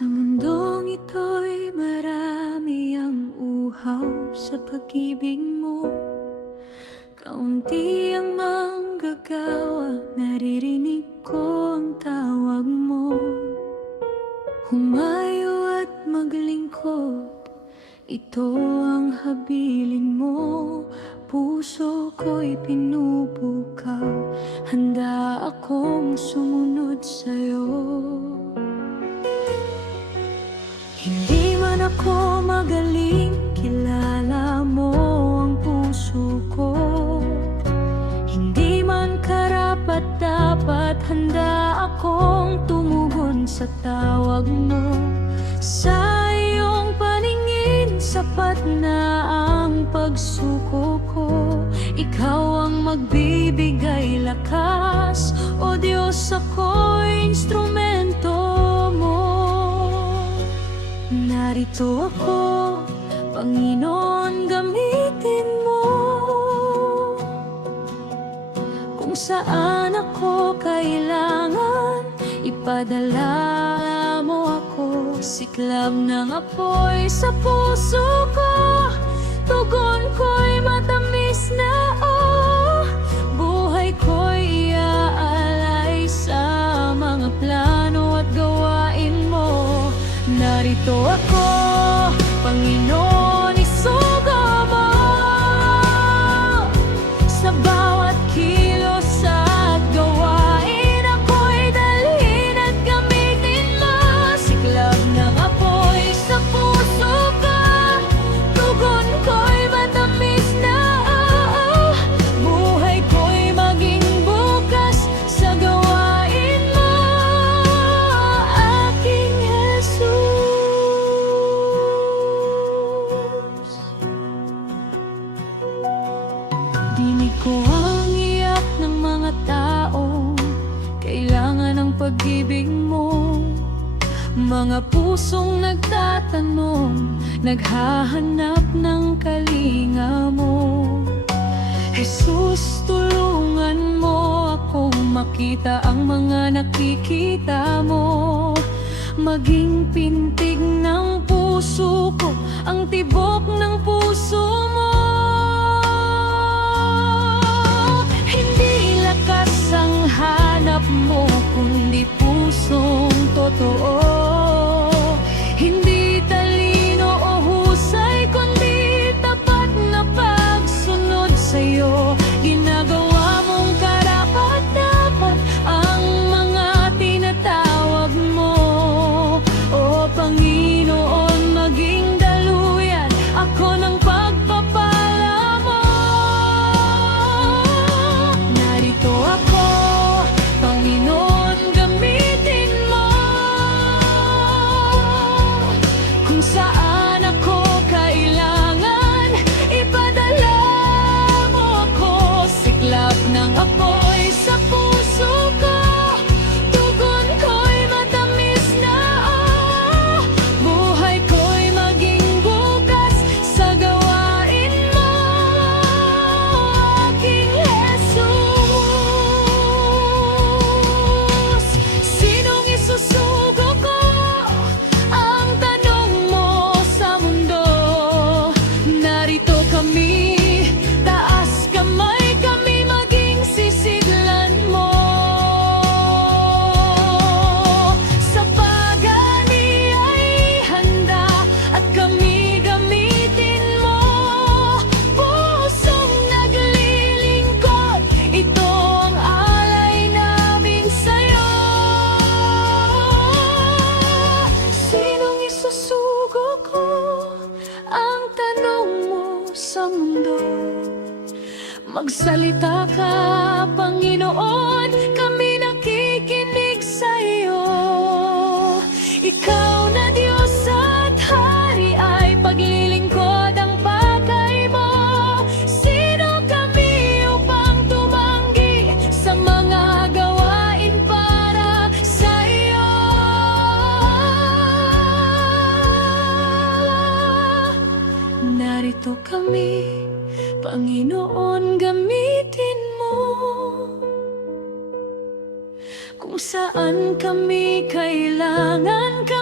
Sa mundong ito'y marami ang uhaw sa pag-ibig mo. Kaunti ang manggagawa, naririnig ko ang tawag mo. Humayo at maglingkod, ito ang habilin mo. Puso ko'y pinupukaw, handa akong sumunod sa'yo. Hindi man ako magaling, kilala mo ang puso ko. Hindi man karapat-dapat, handa akong tumugon sa tawag mo. Sa iyong paningin, sapat na ang pagsuko ko. Ikaw ang magbibigay lakas, O Diyos, ako'y instrumento mo. Narito ako, Panginoon, gamitin mo. Kung saan ako kailangan, ipadala mo ako. Siklab ng apoy sa puso ko, tugon ko'y matamis na buhay ko'y iaalay sa mga plano at gawain mo. Narito ako, Panginoon, isugo mo sa bawat kilos at gawain. Ako'y dalhin at gamitin mo. Siklab ng apoy sa puso ko, tugon ko'y matamis na buhay ko'y maging bukas sa gawain mo, aking Jesus. Dinig ko ang iyak ng mga tao, kailangan ng pag-ibig mo. Mga pusong nagtatanong, naghahanap ng kalinga mo. Jesus, tulungan mo akong makita ang mga nakikita mo. Maging pintig ng puso ko, ang tibok ng puso mo. Hindi lakas ang hanap mo, kundi pusong totoo. Hindi talino o husay, kundi tapat na pagsunod sa'yo. Ginagawa mong karapat-dapat ang mga tinatawag mo. O Panginoon, maging daluyan ako ng pagpapala mo. Narito ako, Panginoon, gamitin mo. Kung saan ako kailangan, ipadala mo ako. Siklab ng apoy sa puso ko, tugon ko'y matamis na buhay ko'y maging bukas sa gawain mo, aking Jesus. Sinong isusugo ko? Ang tanong mo sa mundo. Narito kami, taas kamay kami, maging sisidlan mo. Sa pagani ay handa at kami gamitin mo. Pusong naglilingkod, ito ang alay namin sa'yo. Sinong isusugo ko? Ang tanong mo sa mundo. Magsalita ka, Panginoon, kami nakikinig sa'yo. Ikaw na Diyos at Hari, ay paglilingkod ang bagay mo. Sino kami upang tumanggi sa mga gawain para sa'yo? Narito kami, Panginoon, gamitin mo. Kung saan kami kailangan ka,